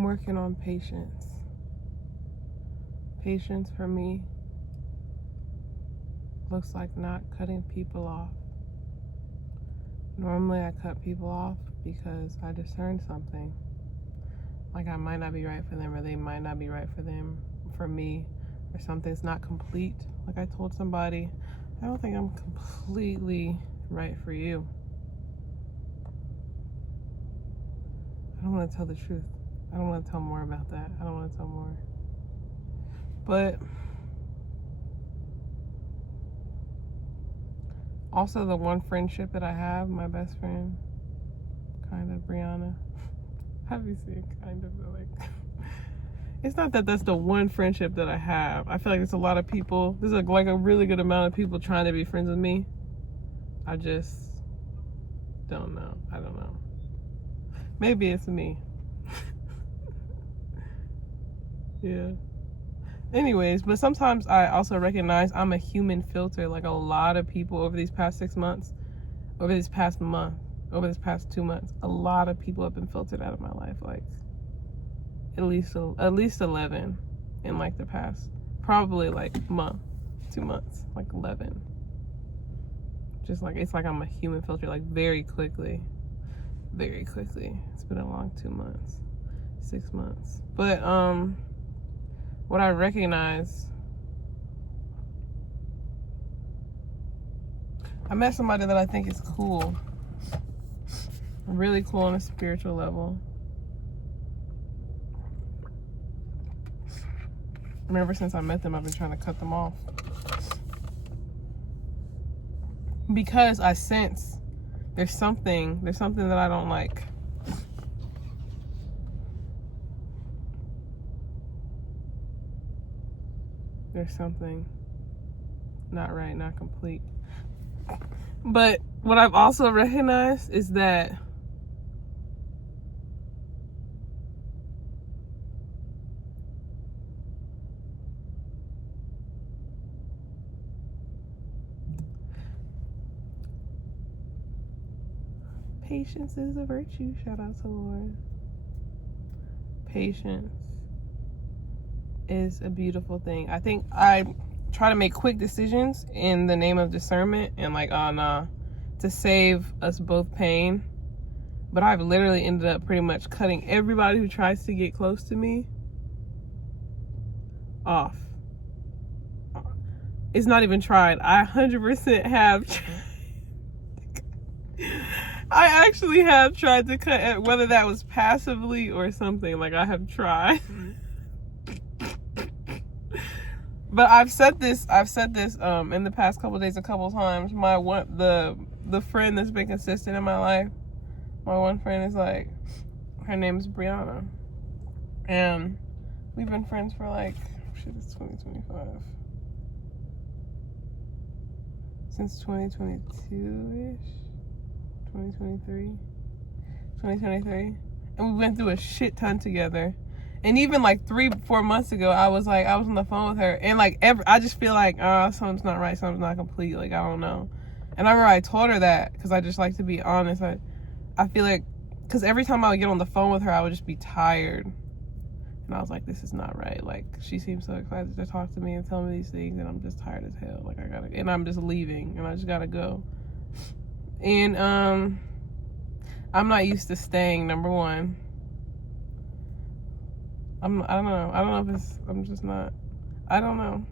I'm working on patience. Patience for me looks like not cutting people off. Normally I cut people off because I discern something. Like I might not be right for them, or they might not be right for me, or something's not complete. Like I told somebody, I don't think I'm completely right for you. I don't want to tell the truth. I don't want to tell more about that. I don't want to tell more. But also the one friendship that I have, my best friend, kind of, Brianna. Have you seen kind of, like, it's not that that's the one friendship that I have. I feel like there's a lot of people, there's like a really good amount of people trying to be friends with me. I just don't know. I don't know. Maybe it's me. Yeah. Anyways, but sometimes I also recognize I'm a human filter. Like a lot of people over these past 6 months, over this past month, over this past 2 months, a lot of people have been filtered out of my life. Like at least 11 in like the past, probably like month, 2 months, like 11. Just like, it's like I'm a human filter, like very quickly. It's been a long 2 months, 6 months. But what I recognize, I met somebody that I think is cool, really cool on a spiritual level. And ever since I met them, I've been trying to cut them off. Because I sense there's something that I don't like. There's something not right, not complete. But what I've also recognized is that patience is a virtue. Shout out to Lord. Patience is a beautiful thing. I think I try to make quick decisions in the name of discernment and like, oh nah, to save us both pain. But I've literally ended up pretty much cutting everybody who tries to get close to me off. It's not even tried. I 100% have tried. I actually have tried to cut, whether that was passively or something. Like I have tried. But I've said this in the past couple of days a couple times. The friend that's been consistent in my life, my one friend is like, her name is Brianna, and we've been friends for like, it's 2025, since 2022-ish, 2023, and we went through a shit ton together. And even like 3-4 months ago, I was on the phone with her, and like I just feel like, something's not right, something's not complete, like I don't know. And I remember I told her that because I just like to be honest. I feel like, because every time I would get on the phone with her, I would just be tired, and I was like, this is not right. Like she seems so excited to talk to me and tell me these things, and I'm just tired as hell. Like and I'm just leaving, and I just gotta go. And I'm not used to staying. Number one. I don't know if I'm just not, I don't know.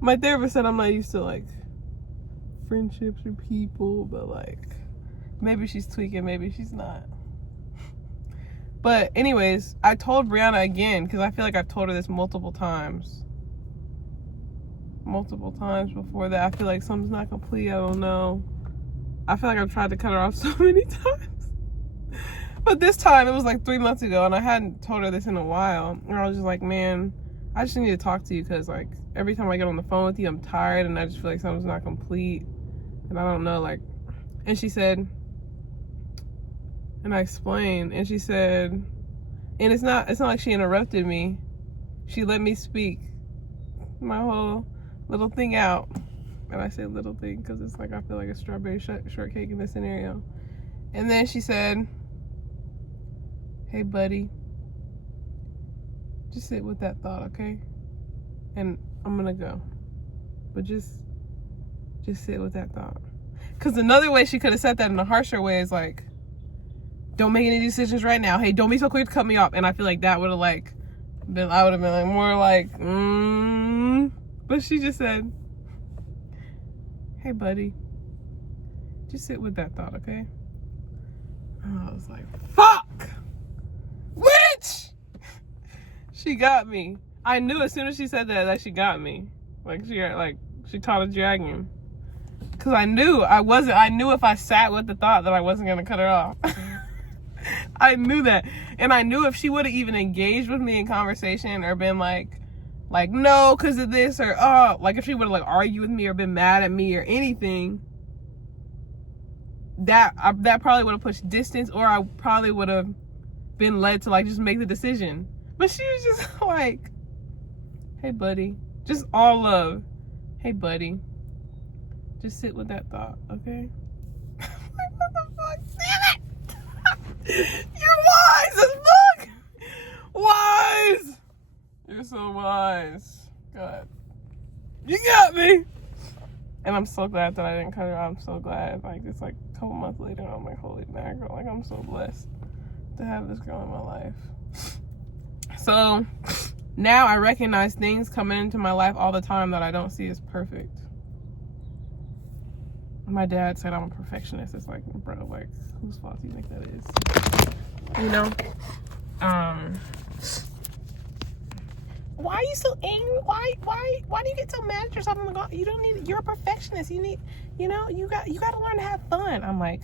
My therapist said I'm not used to like friendships or people, but like maybe she's tweaking, maybe she's not. But anyways, I told Brianna again, because I feel like I've told her this multiple times before that. I feel like something's not complete. I don't know. I feel like I've tried to cut her off so many times. But this time, it was like 3 months ago, and I hadn't told her this in a while. And I was just like, man, I just need to talk to you, because like every time I get on the phone with you, I'm tired, and I just feel like something's not complete. And I don't know, like, and she said, and I explained, and she said, and it's not like she interrupted me. She let me speak my whole little thing out. And I say little thing because it's like, I feel like a strawberry shortcake in this scenario. And then she said, hey buddy, Just sit with that thought, okay? And I'm gonna go. But just sit with that thought. Because another way she could have said that in a harsher way is like, don't make any decisions right now. Hey, don't be so quick to cut me off. And I feel like that would have like been, I would have been like more like, But she just said, hey, buddy, just sit with that thought, okay? And I was like, fuck! Witch! She got me. I knew as soon as she said that she got me. She taught a dragon. Cause I knew if I sat with the thought that I wasn't gonna cut her off. I knew that. And I knew if she would have even engaged with me in conversation or been like no, cause of this, or like if she would have like argued with me or been mad at me or anything, that probably would have pushed distance, or I probably would have been led to like just make the decision. But she was just like, hey buddy, just all love. Hey buddy, just sit with that thought, okay? Like, what the fuck? Damn it! You're wise as fuck! Wise! You're so wise. God. You got me! And I'm so glad that I didn't cut her off. I'm so glad. Like, it's like a couple months later, I'm like, holy mackerel. Like, I'm so blessed to have this girl in my life. So, now I recognize things coming into my life all the time that I don't see as perfect. My dad said I'm a perfectionist. It's like, bro, like, whose fault do you think that is? You know? Why are you so angry? Why do you get so mad at yourself? You don't need, you're a perfectionist. You need, you got to learn to have fun. I'm like,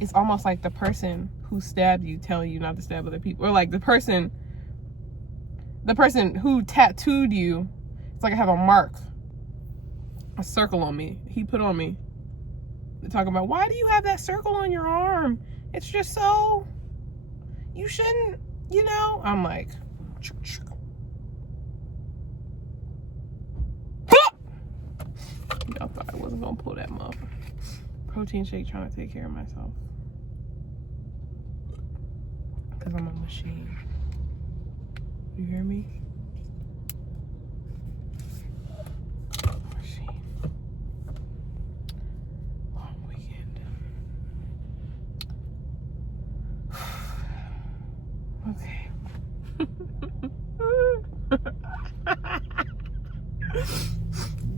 it's almost like the person who stabbed you telling you not to stab other people. Or like the person who tattooed you. It's like I have a mark, a circle on me. He put on me. They're talking about, why do you have that circle on your arm? It's just so, you shouldn't, I'm like, y'all thought I wasn't gonna pull that muff. Protein shake, trying to take care of myself. Because I'm a machine. You hear me? Machine. Long weekend. Okay.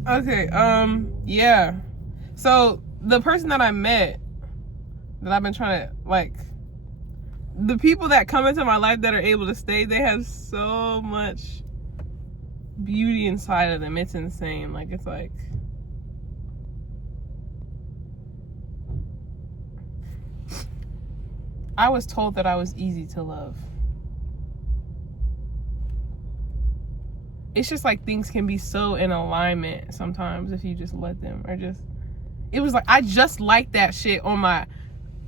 Okay, yeah. So the person that I met, that I've been trying to, like, the people that come into my life that are able to stay, they have so much beauty inside of them. It's insane. Like, it's like, I was told that I was easy to love. It's just like things can be so in alignment sometimes if you just let them, or just, it was like, I just liked that shit on my,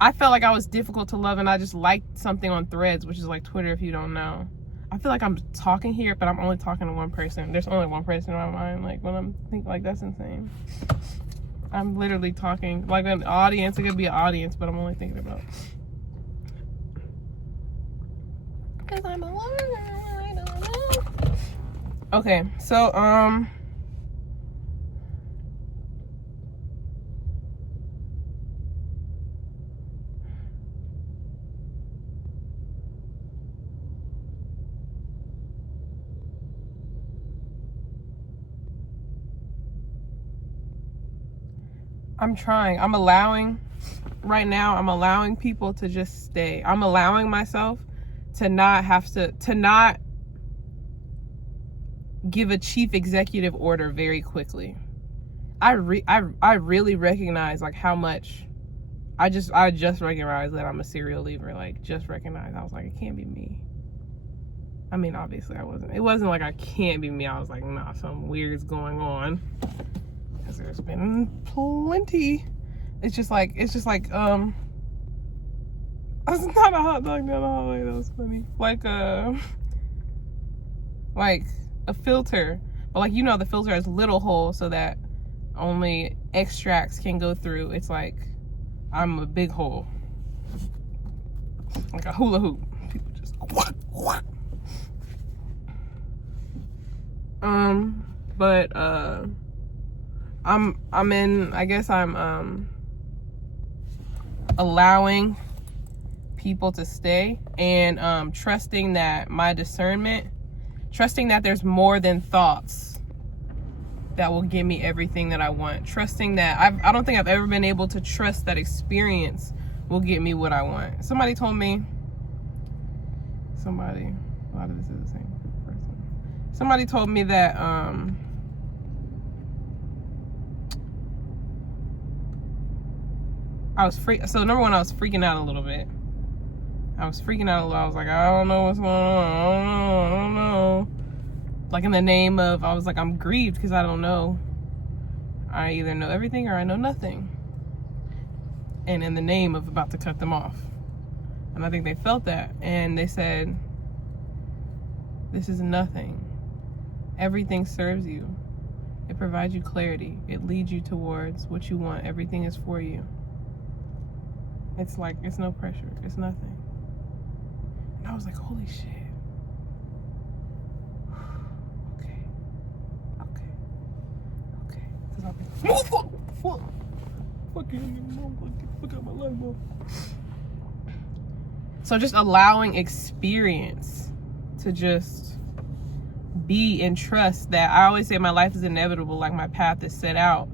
I felt like I was difficult to love, and I just liked something on Threads, which is like Twitter if you don't know. I feel like I'm talking here, but I'm only talking to one person. There's only one person in my mind. Like when I'm thinking, like, that's insane. I'm literally talking like an audience. It could be an audience, but I'm only thinking about, because I'm alone. I don't know. Okay, so I'm trying. I'm allowing people to just stay. I'm allowing myself to not have to not give a chief executive order very quickly. I really recognize like how much I just recognized that I'm a serial leaver. Like, just recognized. I was like, it can't be me. I mean, obviously I wasn't. It wasn't like I can't be me. I was like, nah, something weird's going on. Because there's been plenty. It's just like it's not a hot dog down the hallway. That was funny. Like a filter, but like, the filter has little holes so that only extracts can go through. It's like I'm a big hole, like a hula hoop. People just But I'm allowing people to stay, and trusting that my discernment, trusting that there's more than thoughts that will give me everything that I want, trusting that I don't think I've ever been able to trust that experience will get me what I want. Somebody told me, a lot of this is the same person. Somebody told me that so number one, I was freaking out a little bit. I was like, I don't know what's going on. I don't know. Like, in the name of, I was like, I'm grieved because I don't know. I either know everything or I know nothing. And in the name of about to cut them off. And I think they felt that. And they said, this is nothing. Everything serves you. It provides you clarity. It leads you towards what you want. Everything is for you. It's like, it's no pressure. It's nothing. And I was like, holy shit. Okay. Because I've been, fuck out my life, bro. So just allowing experience to just be and trust that, I always say my life is inevitable, like my path is set out.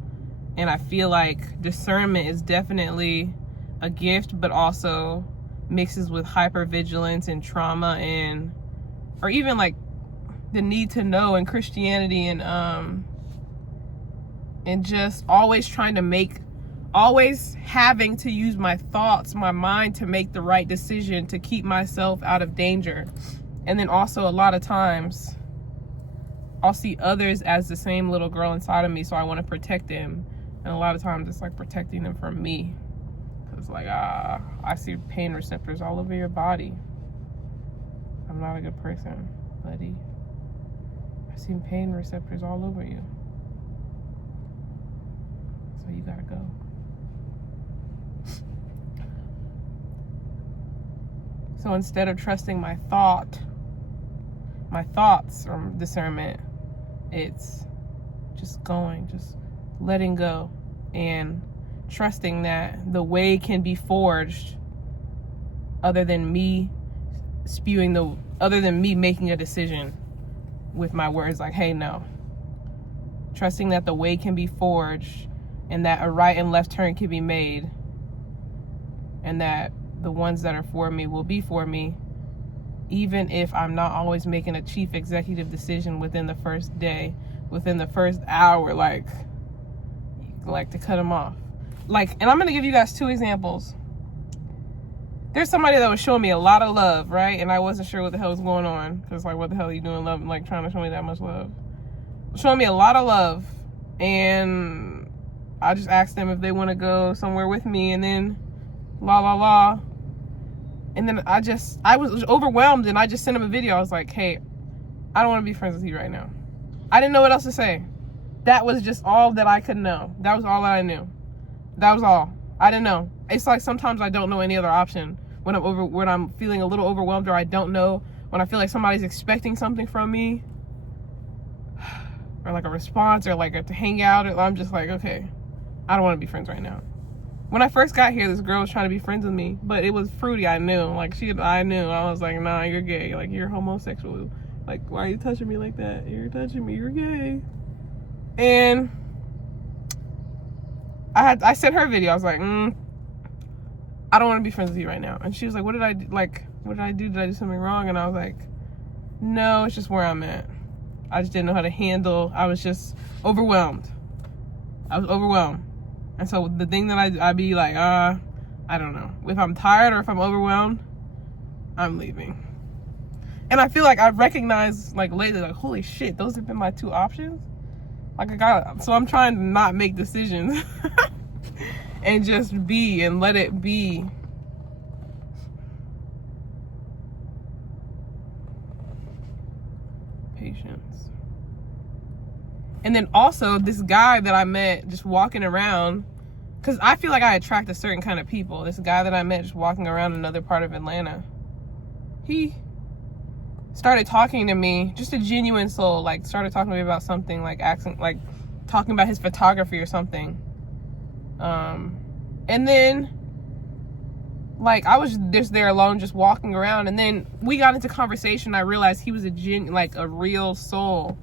And I feel like discernment is definitely a gift, but also mixes with hypervigilance and trauma, and or even like the need to know in Christianity, and just always having to use my thoughts, my mind, to make the right decision to keep myself out of danger. And then also a lot of times I'll see others as the same little girl inside of me, so I want to protect them. And a lot of times it's like protecting them from me. It's like, I see pain receptors all over your body. I'm not a good person, buddy. I see pain receptors all over you. So you gotta go. So instead of trusting my thoughts or discernment, it's just going, just letting go, and trusting that the way can be forged other than me making a decision with my words like, hey, no. Trusting that the way can be forged, and that a right and left turn can be made, and that the ones that are for me will be for me, even if I'm not always making a chief executive decision within the first day, within the first hour, like to cut them off. Like, and I'm gonna give you guys 2 examples. There's somebody that was showing me a lot of love, right? And I wasn't sure what the hell was going on, because like, what the hell are you doing, love, like trying to show me that much love? Showing me a lot of love, and I just asked them if they want to go somewhere with me, and then and then I was overwhelmed, and I just sent him a video. I was like, hey, I don't want to be friends with you right now. I didn't know what else to say. That was just all that I could know. That was all that I knew. That was all. I didn't know. It's like sometimes I don't know any other option when I'm feeling a little overwhelmed, or I don't know, when I feel like somebody's expecting something from me, or like a response, or like to hang out, or I'm just like, okay, I don't want to be friends right now. When I first got here, this girl was trying to be friends with me, but it was fruity. I knew. I knew. I was like, nah, you're gay. Like, you're homosexual. Like, why are you touching me like that? You're touching me. You're gay. And I sent her a video. I was like, I don't want to be friends with you right now. And she was like, what did I do? Did I do something wrong? And I was like, no, it's just where I'm at. I just didn't know how to handle. I was just overwhelmed. And so the thing that I'd be like, I don't know. If I'm tired or if I'm overwhelmed, I'm leaving. And I feel like I've recognized, like, lately, like, holy shit, those have been my 2 options. Like, so I'm trying to not make decisions and just be and let it be. Patience. And then also this guy that I met just walking around, because I feel like I attract a certain kind of people. This guy that I met just walking around another part of Atlanta, he started talking to me, just a genuine soul, like started talking to me about something, like asking, like talking about his photography or something. And then like I was just there alone, just walking around, and then we got into conversation. I realized he was like a real soul,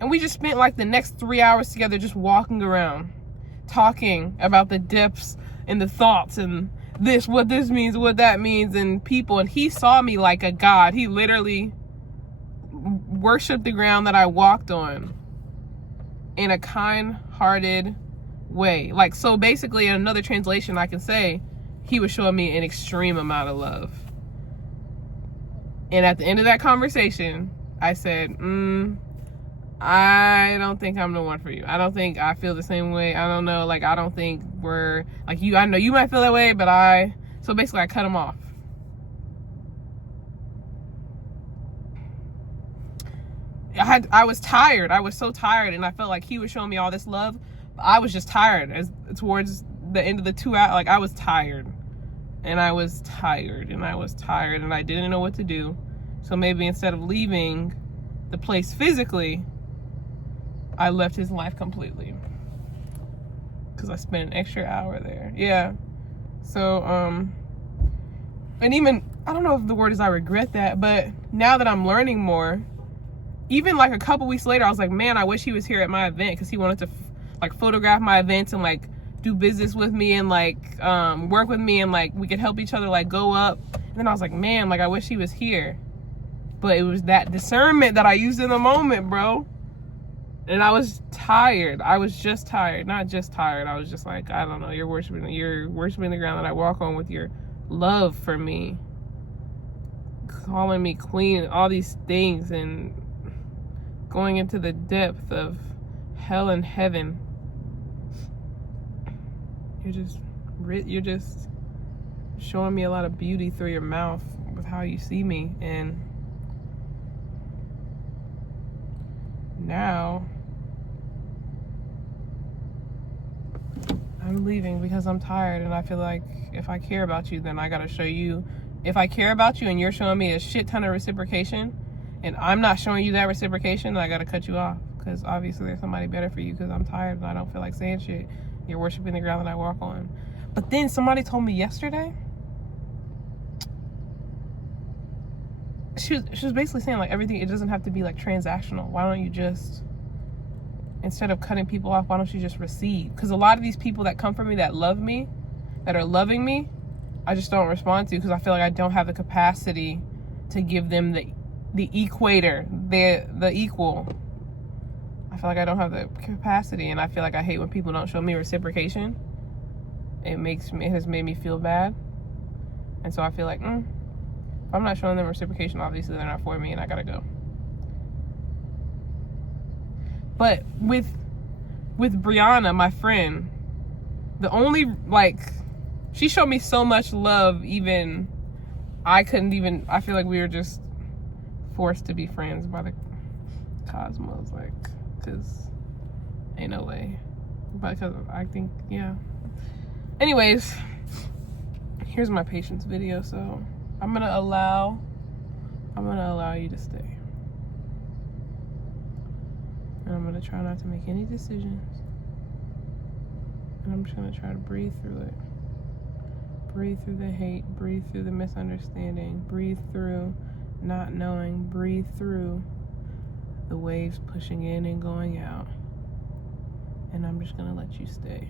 and we just spent like the next 3 hours together, just walking around, talking about the depths and the thoughts and what this means, what that means, and people. And he saw me like a god. He literally worshiped the ground that I walked on in a kind-hearted way. Like, so basically, in another translation, I can say he was showing me an extreme amount of love. And at the end of that conversation, I said, I don't think I'm the one for you. I don't think I feel the same way. I don't know. Like, I don't think we're like you. I know you might feel that way, but so basically I cut him off. I was tired. I was so tired, and I felt like he was showing me all this love. I was just tired towards the end of the 2 hours. Like, I was tired, and I was tired, and I was tired, and I didn't know what to do. So maybe instead of leaving the place physically, I left his life completely, because I spent an extra hour there. Yeah. So and even, I don't know if the word is I regret that, but now that I'm learning more, even like a couple weeks later, I was like, man, I wish he was here at my event, because he wanted to like photograph my events and like do business with me and like work with me, and like we could help each other like go up. And then I was like, man, like I wish he was here. But it was that discernment that I used in the moment, bro. And I was tired. I was just tired. Not just tired. I was just like, I don't know, you're worshiping the ground that I walk on with your love for me, calling me queen, all these things, and going into the depth of hell and heaven. You're just showing me a lot of beauty through your mouth with how you see me. And now I'm leaving because I'm tired, and I feel like if I care about you, then I gotta show you. If I care about you and you're showing me a shit ton of reciprocation, and I'm not showing you that reciprocation, then I gotta cut you off, because obviously there's somebody better for you, because I'm tired and I don't feel like saying shit. You're worshiping the ground that I walk on. But then somebody told me yesterday, she was basically saying like everything, it doesn't have to be like transactional. Why don't you just, instead of cutting people off, why don't you just receive? Because a lot of these people that come from me, that love me, that are loving me, I just don't respond to, because I feel like I don't have the capacity to give them the equator, the equal. I feel like I don't have the capacity, and I feel like I hate when people don't show me reciprocation. It has made me feel bad. And so I feel like, if I'm not showing them reciprocation, obviously they're not for me, and I gotta go. But with Brianna, my friend, the only, like, she showed me so much love, even I feel like we were just forced to be friends by the cosmos, like, because ain't no way. But because I think, yeah. Anyways, here's my patience video. So I'm gonna allow you to stay, and I'm gonna try not to make any decisions, and I'm just gonna try to breathe through it. Breathe through the hate, breathe through the misunderstanding, breathe through not knowing, breathe through the waves pushing in and going out. And I'm just gonna let you stay.